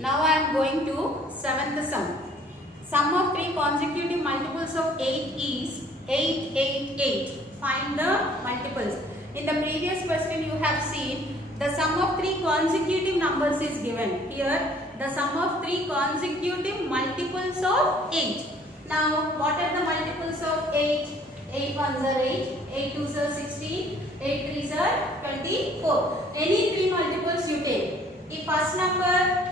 Now I am going to seventh sum. Sum of three consecutive multiples of 8 is 8, 8, 8. Find the multiples. In the previous question you have seen the sum of three consecutive numbers is given. Here the sum of three consecutive multiples of 8. Now what are the multiples of 8? 8 ones are 8, 8 twos are 16, 8 threes are 24. Any three multiples you take. If first number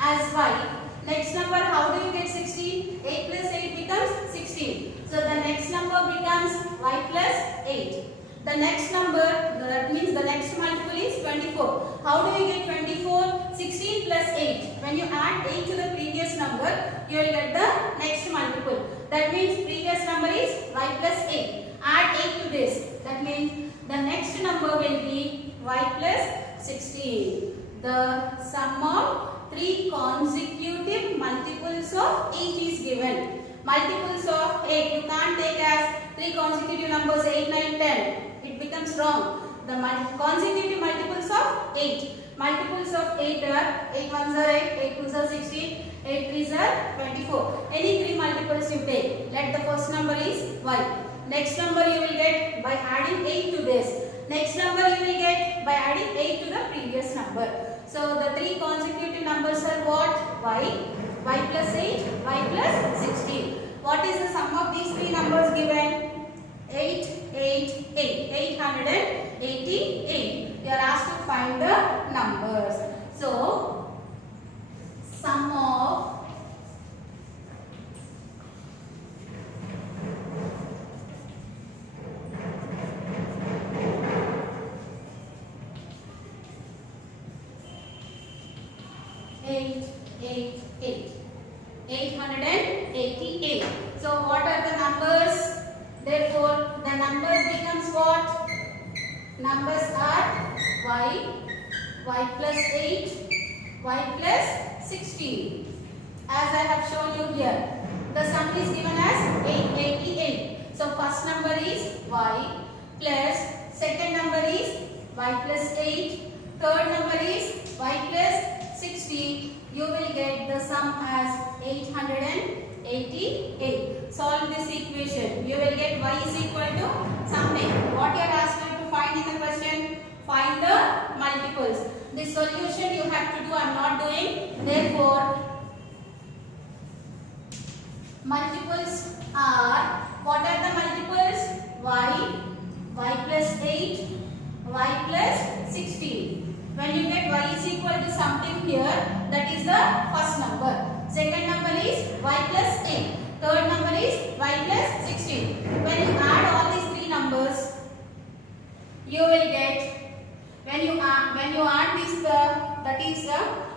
as y, next number how do you get 16? 8 plus 8 becomes 16. So the next number becomes y plus 8. The next number, that means the next multiple is 24. How do you get 24? 16 plus 8. When you add 8 to the previous number, you will get the next multiple. That means previous number is y plus 8. Add 8 to this. That means the next number will be y plus 16. The sum of three consecutive multiples of 8 is given. Multiples of 8, you can't take as three consecutive numbers 8, 9, 10. It becomes wrong. The consecutive multiples of 8. Multiples of 8 are 8 ones are 8, 8 twos are 16, 8 threes are 24. Any three multiples you take. Let the first number is y. Next number you will get by adding 8 to this. Next number you will get by adding 8 to the previous number. So the three consecutive numbers are what? Y plus 8, y plus 16. What is the sum of these three numbers given? 8, 8, 8. 888. We are asked to find the numbers. So, sum of eight, 888. So what are the numbers? Therefore, the numbers becomes what? Numbers are y plus 8, y plus 16. As I have shown you here, the sum is given as 888. So first number is y plus, second number is y plus 8, third number is y plus 16. You will get the sum as 888. Solve this equation. You will get y is equal to something. What you are asked to find in the question? Find the multiples. This solution you have to do. I am not doing. Therefore, multiples are, what are the multiples? Y plus 8, y plus 16. When you get y is equal to something here, that is the first number. Second number is y plus 8. Third number is y plus 16. When you add all these three numbers, you will get, when you add this, that is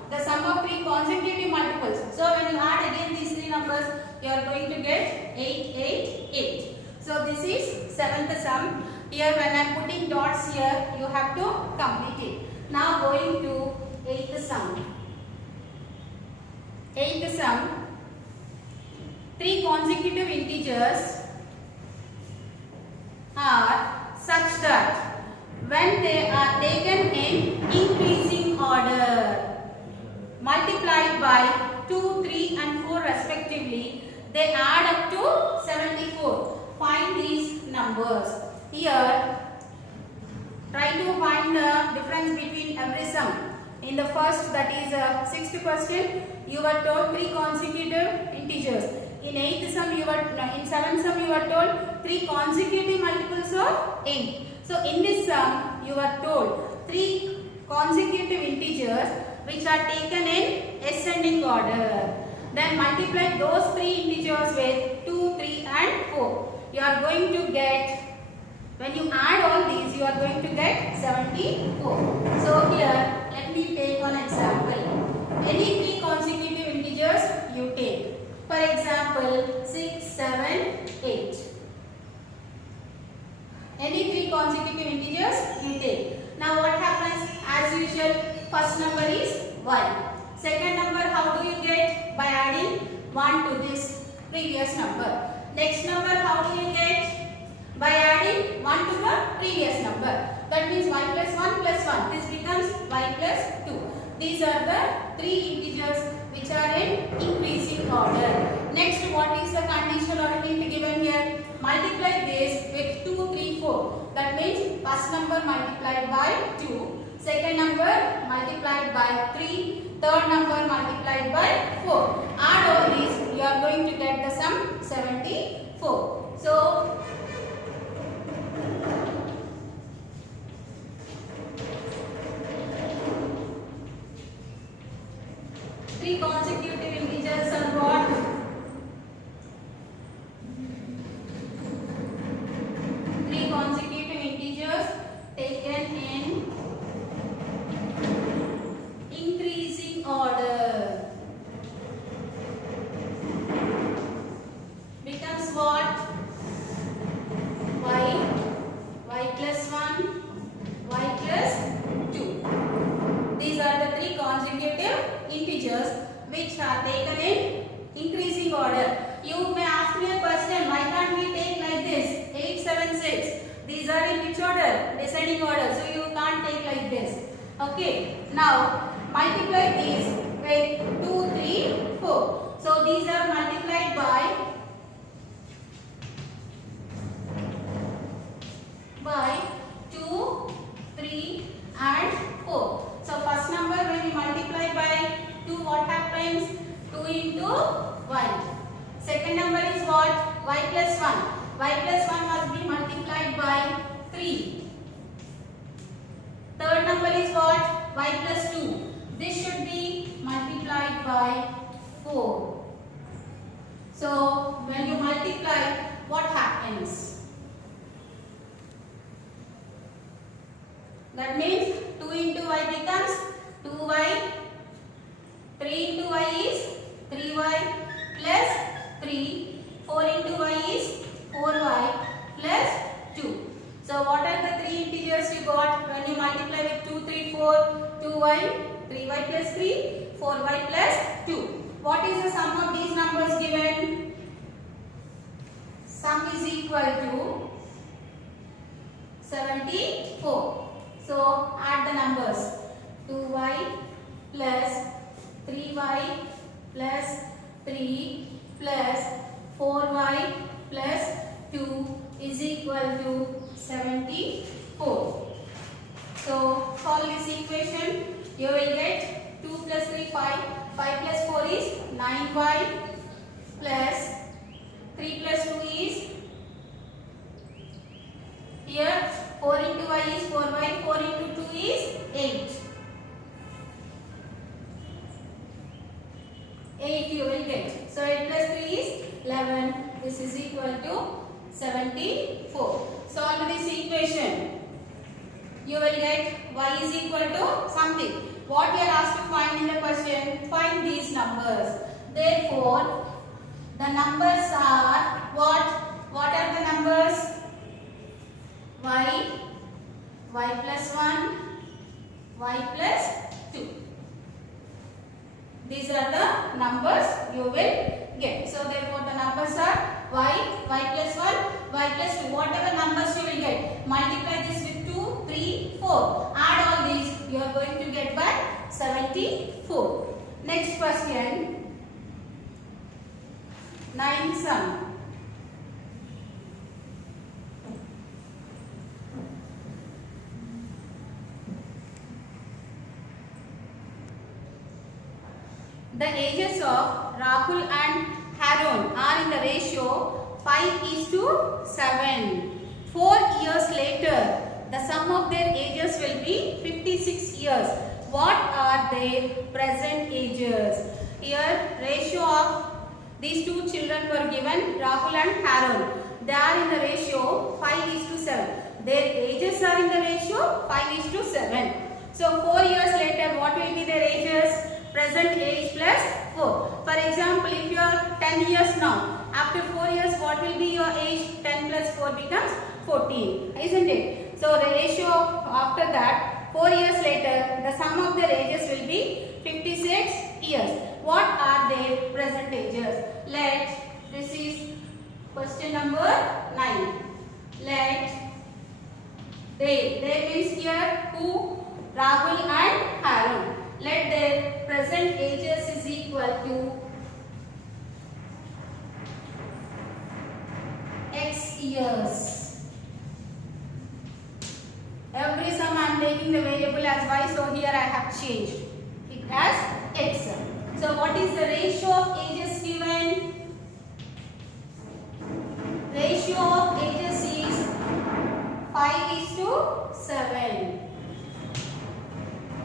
the sum of three consecutive multiples. So when you add again these three numbers, you are going to get 888. So this is seventh sum. Here when I am putting dots here, you have to complete it. Now going to eighth sum. Eighth sum, three consecutive integers are such that when they are taken in increasing order, multiplied by 2, 3 and 4 respectively, they add up to 74. Find these numbers. Here, try to find the difference between every sum. In the first, that is sixth question, you were told three consecutive integers. In eighth sum, in seventh sum, you were told three consecutive multiples of 8. So in this sum, you were told three consecutive integers which are taken in ascending order. Then multiply those three integers with 2, 3 and 4. You are going to get, when you add all these, you are going to get 74. So here, let me take one example. Any three consecutive integers you take. For example, 6, 7, 8. Any three consecutive integers you take. Now what happens? As usual, first number is y. Second number, how do you get? By adding 1 to this previous number. Next number, how do you get? By adding 1 to the previous number. That means y plus 1 plus 1. This becomes y plus 2. These are the three integers order. Next, what is the conditional or hint given here? Multiply this with 2, 3, 4. That means first number multiplied by 2, second number multiplied by 3, third number multiplied by 4. Add all these, you are going to get the sum 74. So, three consecutive integers are what? Three consecutive integers taken in increasing order becomes what? Y plus 1, y plus 2. These are the three consecutive integers which are taken in increasing order. You may ask me a question, why can't we take like this? 8, 7, 6. These are in which order? Descending order. So you can't take like this. Okay. Now multiply these with 2, 3, 4. So these are multiplied by 2, 3 and 4. So first number when we multiply by 2, what happens? 2 into y. Second number is what? Y plus 1. Y plus 1 must be multiplied by 3. Third number is what? Y plus 2. This should be multiplied by 4. So when you multiply, what happens? That means 2 into y becomes 2y, 3 into y is 3y plus 3, 4 into y is 4y plus 2. So what are the three integers you got when you multiply with 2, 3, 4? 2y, 3y plus 3, 4y plus 2. What is the sum of these numbers given? Sum is equal to 74. So add the numbers. 2y plus 3y plus 3 plus 4y plus 2 is equal to 74. So solve this equation. You will get 2 plus 3, 5. 5 plus 4 is 9y plus 3 plus 2 is here 4 into y is 4y, 4 into 2 is 8. 8 you will get. So 8 plus 3 is 11. This is equal to 74. Solve this equation. You will get y is equal to something. What you are asked to find in the question? Find these numbers. Therefore, the numbers are what? What are the numbers? Y plus 1, y plus 2. These are the numbers you will get. So therefore the numbers are y plus 1, y plus 2. Whatever numbers you will get, multiply this with 2, 3, 4. Add all these, you are going to get by 74. Next question. 9 sum. The ages of Rahul and Harun are in the ratio 5:7. 4 years later, the sum of their ages will be 56 years. What are their present ages? Here, ratio of these two children were given, Rahul and Harun. They are in the ratio 5:7. Their ages are in the ratio 5:7. So 4 years later, what will be their ages? Present age plus 4. For example, if you are 10 years now, after 4 years, what will be your age? 10 plus 4 becomes 14, isn't it? So the ratio after that, 4 years later, the sum of their ages will be 56 years. What are their present ages? This is question number 9. They means here who? Rahul and Harun. Let their present ages is equal to years. Every sum I am taking the variable as y, so here I have changed it as x. So what is the ratio of ages given? Ratio of ages is 5:7.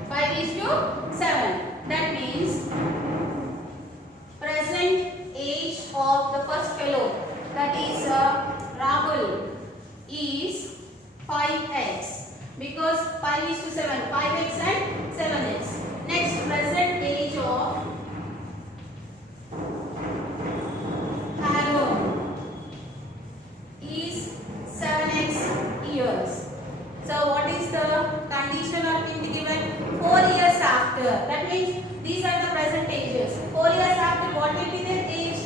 5:7. That means present age of the first fellow, that is Rahul, is 5x. Because 5:7, 5x and 7x. Next, present age of Harold is 7x years. So what is the condition of it given? 4 years after. That means these are the present ages. 4 years after, what will be their age?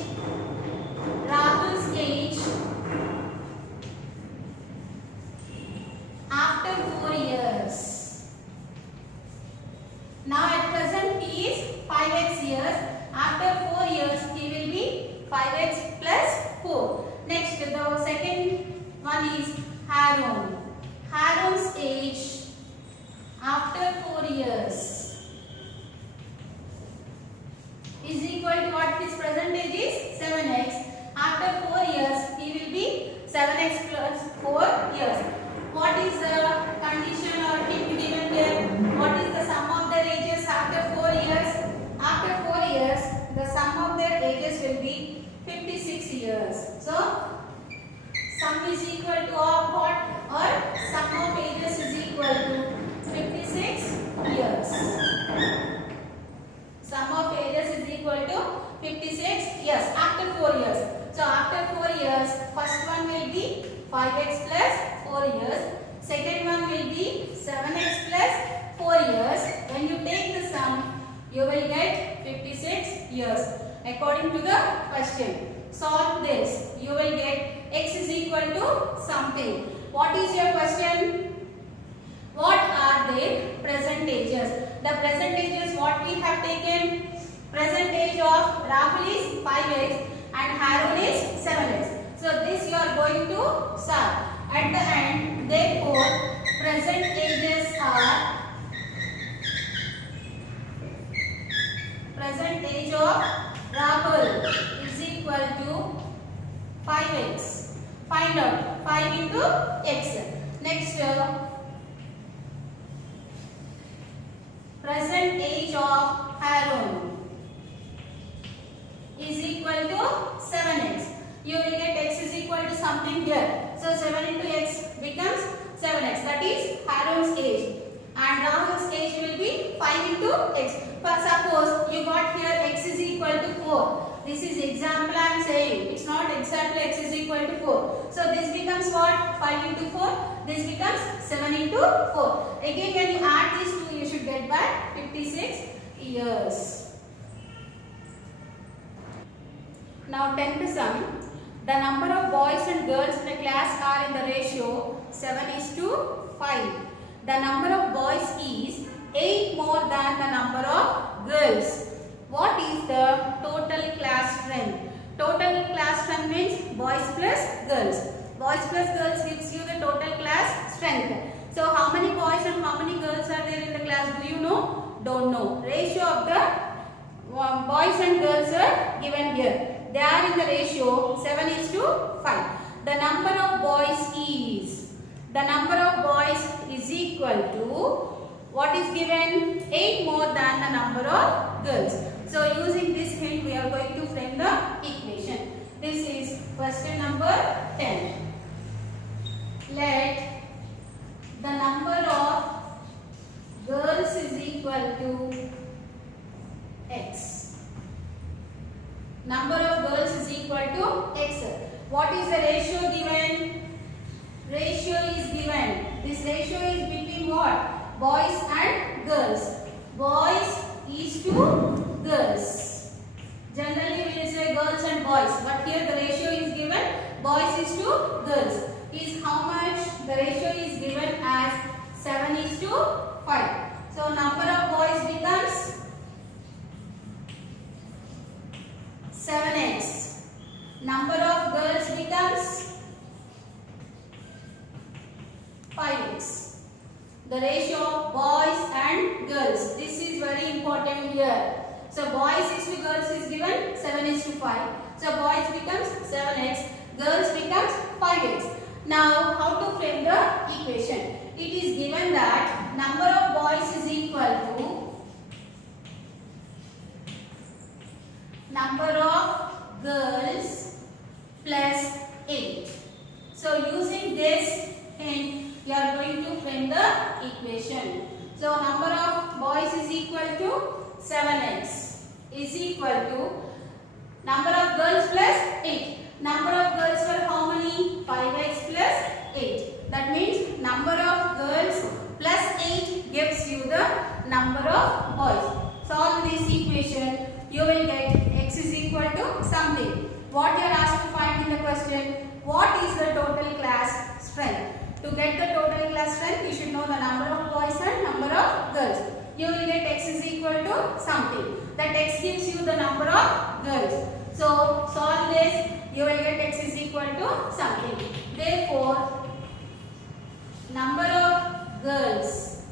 Rahul's age after 4 years. Now at present he is 5x years. After 4 years he will be 5x plus 4. Next, the second one is Harold. Harold's age after 4 years is equal to what? His present age is 7x. After 4 years he will be 7x plus 4 years. What is the condition or hint given here? What is the sum of their ages after 4 years? After 4 years, the sum of their ages will be 56 years. So, sum is equal to what? Or sum of ages is equal to 56 years. Sum of ages is equal to 56 years after 4 years. So, after 4 years, first one will be 5x plus 4 years. Second one will be 7x plus 4 years. When you take the sum, you will get 56 years according to the question. Solve this. You will get x is equal to something. What is your question? What are their present ages? The present ages what we have taken? Present age of Rahul is 5x and Harold is 7x. So this you are going to solve. At the end, therefore, present ages are present age of Rahul is equal to 5x. Find out 5 into x. Next, present age of Harold is equal to 7x. You will get x is equal to something here. So 7 into x becomes 7x. That is Harold's age. And Rahul's age will be 5 into x. For suppose you got here x is equal to 4. This is example I am saying. It's not exactly x is equal to 4. So this becomes what? 5 into 4. This becomes 7 into 4. Again when you add these two, you should get back 56 years. Now 10th sum. The number of boys and girls in a class are in the ratio 7:5. The number of boys is 8 more than the number of girls. What is the total class strength? Total class strength means boys plus girls. Boys plus girls gives you the total class strength. So how many boys and how many girls are there in the class? Do you know? Don't know. Ratio of the boys and girls are given here. They are in the ratio 7:5. The number of boys is equal to what is given? 8 more than the number of girls. So using this hint, we are going to frame the equation. This is question number 10. Let the number of girls is equal to x. Number of girls is equal to x. What is the ratio given? Ratio is given. This ratio is between what? Boys and girls. Boys is to girls. Generally we will say girls and boys, but here the ratio is given boys is to girls. Is how much? The ratio is given as 7:5. So number of boys becomes 7x. Number of girls becomes ratio of boys and girls. This is very important here. So boys is to girls is given 7 is to 5. So boys becomes 7x, girls becomes 5x. Now how to frame the equation? It is given that number of boys is equal to number of girls plus 8. So using this hint, you are going to frame the equation. So number of boys is equal to 7x is equal to number of girls plus 8. Number of girls were how many? 5x plus 8. That means number of girls plus 8 gives you the number of boys. Solve this equation. You will get x is equal to something. What you are asked to find in the question? What is the total class strength? To get the total class strength, you should know the number of boys and number of girls. You will get x is equal to something. That x gives you the number of girls. So solve this. You will get x is equal to something. Therefore, number of girls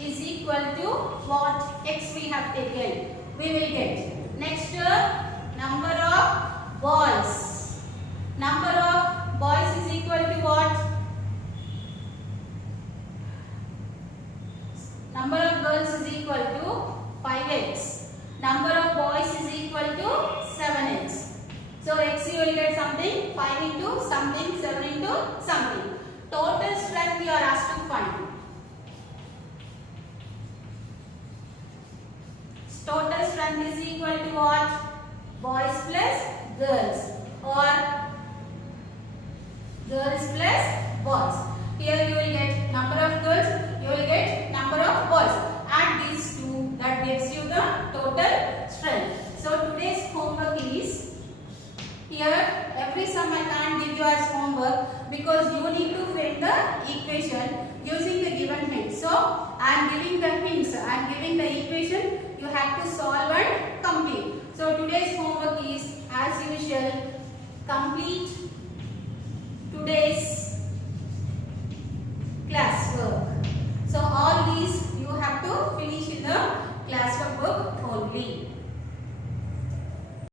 is equal to what x we have taken. We will get next number of boys. Number of boys is equal to what? Number of girls is equal to 5x. Number of boys is equal to 7x. So x you will get something 5 into something 7 into something. Total strength you are asked to find. Total strength is equal to what? Boys plus girls or girls plus boys. Here you will get number of girls, you will get number of boys. Add these two, that gives you the total strength. So today's homework is, here every sum I can't give you as homework because you need to frame the equation using the given hints. So I am giving the hints, I am giving the equation, you have to solve and complete. So today's homework is as usual, complete